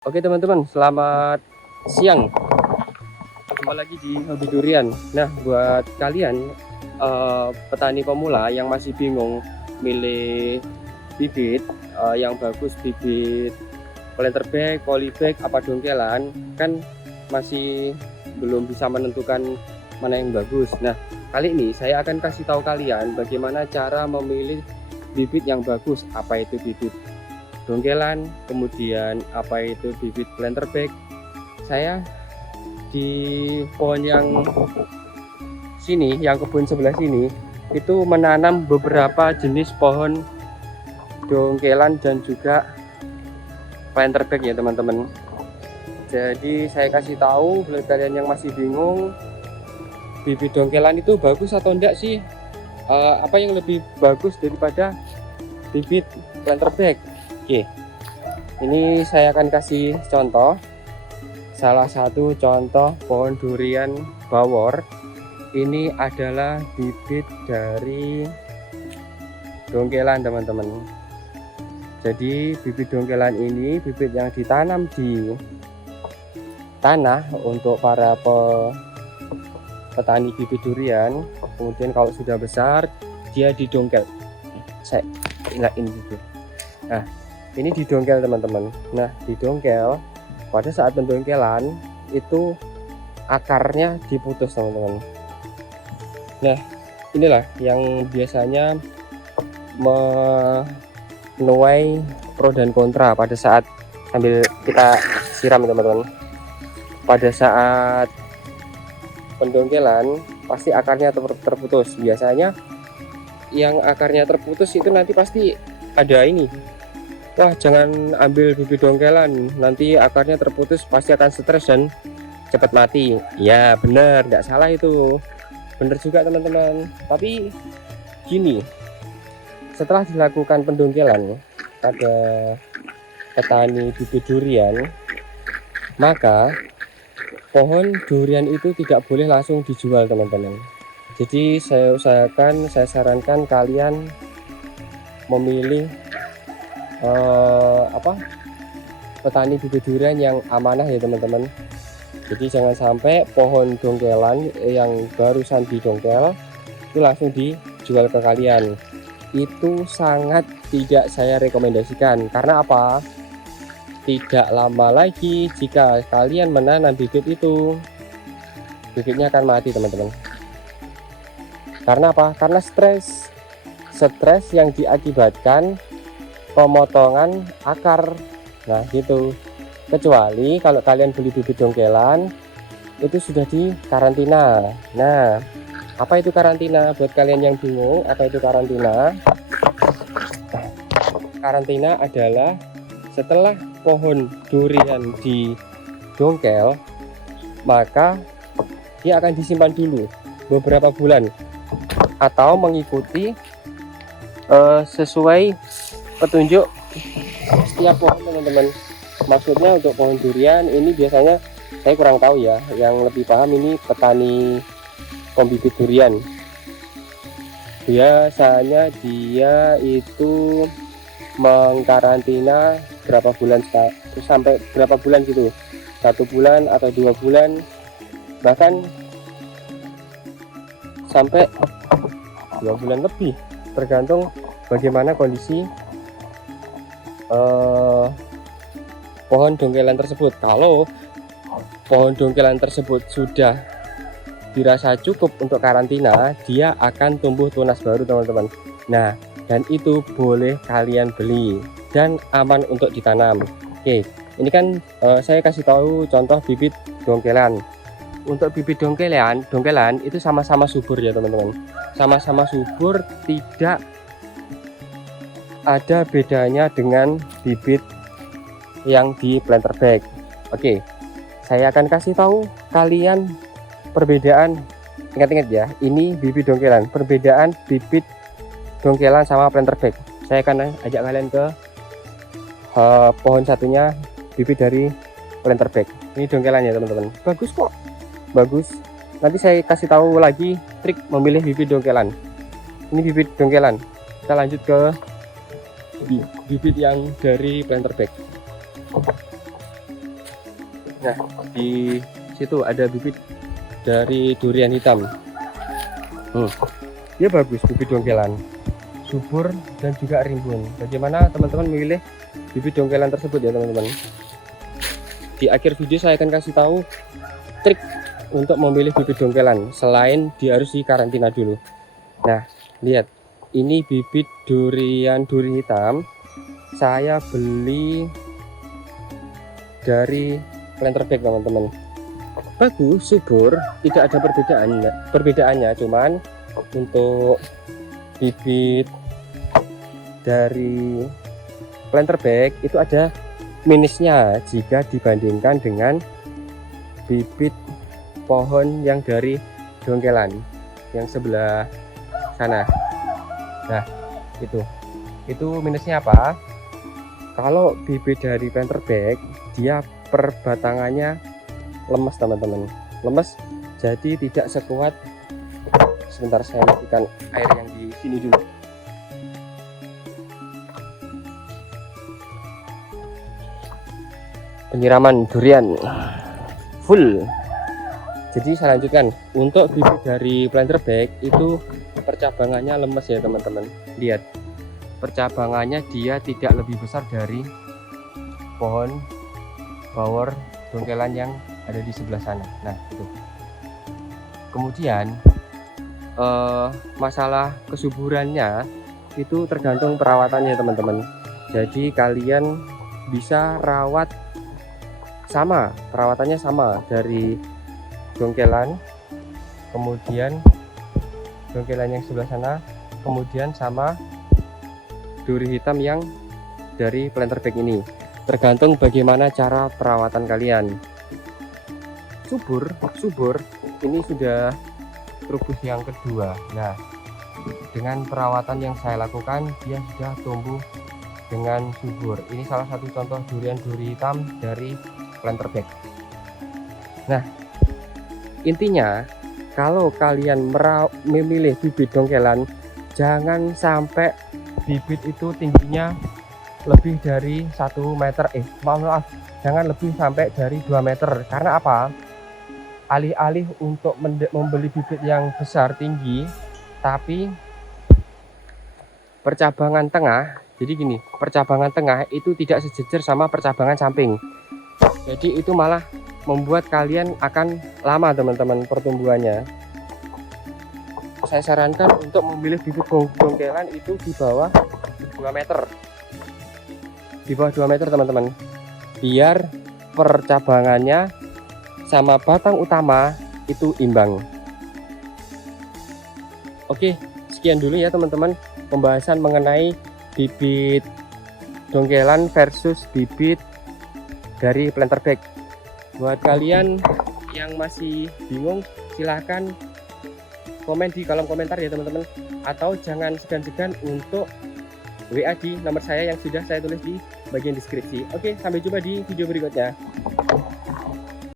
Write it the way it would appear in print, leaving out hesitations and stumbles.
Oke teman-teman, selamat siang. Jumpa lagi di Hobi Durian. Nah, buat kalian petani pemula yang masih bingung milih bibit yang bagus, bibit planterback, polybag, apa dongkelan, kan masih belum bisa menentukan mana yang bagus. Nah, kali ini saya akan kasih tahu kalian bagaimana cara memilih bibit yang bagus. Apa itu bibit dongkelan, kemudian apa itu bibit planterback. Saya di pohon yang sini, yang kebun sebelah sini, itu menanam beberapa jenis pohon dongkelan dan juga planterback ya teman-teman. Jadi saya kasih tahu buat kalian yang masih bingung bibit dongkelan itu bagus atau enggak sih, apa yang lebih bagus daripada bibit planterback. Oke, ini saya akan kasih contoh. Salah satu contoh pohon durian bawor. Ini adalah bibit dari dongkelan teman-teman. Jadi bibit dongkelan ini bibit yang ditanam di tanah untuk para petani bibit durian. Kemudian kalau sudah besar dia didongkel. Saya ingatin gitu. Nah, ini didongkel teman-teman. Nah, didongkel pada saat pendongkelan itu akarnya diputus teman-teman. Nah, inilah yang biasanya menuai pro dan kontra pada saat ambil kita siram teman-teman. Pada saat pendongkelan pasti akarnya terputus. Biasanya yang akarnya terputus itu nanti pasti ada ini, wah jangan ambil bibit dongkelan, nanti akarnya terputus, pasti akan stres dan cepat mati. Ya benar, tidak salah itu, benar juga teman-teman. Tapi gini, setelah dilakukan pendongkelan pada petani bibit durian, maka pohon durian itu tidak boleh langsung dijual teman-teman. Jadi saya sarankan kalian memilih petani bibit durian yang amanah ya teman-teman. Jadi jangan sampai pohon dongkelan yang barusan didongkel itu langsung dijual ke kalian. Itu sangat tidak saya rekomendasikan. Karena apa? Tidak lama lagi jika kalian menanam bibit itu, bibitnya akan mati teman-teman. Karena apa? Karena stres yang diakibatkan pemotongan akar. Nah gitu. Kecuali kalau kalian beli bibit dongkelan itu sudah di karantina. Nah, apa itu karantina? Buat kalian yang bingung apa itu karantina, karantina adalah setelah pohon durian didongkel, maka dia akan disimpan dulu beberapa bulan atau mengikuti sesuai petunjuk setiap pohon teman-teman. Maksudnya untuk pohon durian ini biasanya saya kurang tahu ya, yang lebih paham ini petani pembibit durian. Biasanya dia itu mengkarantina berapa bulan sampai berapa bulan gitu, 1 bulan atau 2 bulan, bahkan sampai 2 bulan lebih, tergantung bagaimana kondisi pohon dongkelan tersebut. Kalau pohon dongkelan tersebut sudah dirasa cukup untuk karantina, dia akan tumbuh tunas baru teman-teman. Nah, dan itu boleh kalian beli dan aman untuk ditanam. Oke, ini kan saya kasih tahu contoh bibit dongkelan. Untuk bibit dongkelan itu sama-sama subur ya teman-teman. Sama-sama subur, tidak ada bedanya dengan bibit yang di planterback. Oke, saya akan kasih tahu kalian perbedaan. Ingat-ingat ya, ini bibit dongkelan, perbedaan bibit dongkelan sama planterback. Saya akan ajak kalian ke pohon satunya, bibit dari planterback. Ini dongkelan ya teman-teman, bagus kok, bagus. Nanti saya kasih tahu lagi trik memilih bibit dongkelan. Ini bibit dongkelan. Kita lanjut ke bibit yang dari planterback. Nah, di situ ada bibit dari durian hitam. Dia bagus, bibit dongkelan, subur dan juga rimbun. Bagaimana teman-teman memilih bibit dongkelan tersebut ya teman-teman? Di akhir video saya akan kasih tahu trik untuk memilih bibit dongkelan, selain dia harus dikarantina dulu. Nah, lihat, ini bibit durian duri hitam. Saya beli dari Planterback teman-teman. Bagus, subur, tidak ada perbedaannya, cuman untuk bibit dari Planterback itu ada minusnya jika dibandingkan dengan bibit pohon yang dari dongkelan yang sebelah sana. Nah, itu minusnya apa? Kalau bibit dari Planterback, dia perbatangannya lemes teman-teman, lemes, jadi tidak sekuat. Sebentar, saya matikan air yang di sini dulu. Penyiraman durian full. Jadi saya lanjutkan, untuk bibit dari Planterback itu percabangannya lemes ya teman-teman. Lihat, percabangannya dia tidak lebih besar dari pohon bawor dongkelan yang ada di sebelah sana. Nah, itu. Kemudian masalah kesuburannya itu tergantung perawatannya teman-teman. Jadi kalian bisa rawat sama, perawatannya sama dari dongkelan, kemudian dongkelan yang sebelah sana, kemudian sama duri hitam yang dari Planterback ini. Tergantung bagaimana cara perawatan kalian. Subur, ini sudah trubus yang kedua. Nah, dengan perawatan yang saya lakukan, dia sudah tumbuh dengan subur. Ini salah satu contoh durian duri hitam dari Planterback. Nah, intinya kalau kalian memilih bibit dongkelan, jangan sampai bibit itu tingginya lebih dari 1 meter, maaf, jangan lebih sampai dari 2 meter. Karena apa? Alih-alih untuk membeli bibit yang besar tinggi, tapi percabangan tengah, jadi gini, percabangan tengah itu tidak sejajar sama percabangan samping. Jadi itu malah membuat kalian akan lama teman-teman pertumbuhannya. Saya sarankan untuk memilih bibit dongkelan itu di bawah 2 meter. Di bawah 2 meter teman-teman. Biar percabangannya sama batang utama itu imbang. Oke, sekian dulu ya teman-teman pembahasan mengenai bibit dongkelan versus bibit dari Planterback. Buat kalian yang masih bingung, silahkan komen di kolom komentar ya teman-teman, atau jangan segan-segan untuk WA di nomor saya yang sudah saya tulis di bagian deskripsi. Oke, sampai jumpa di video berikutnya.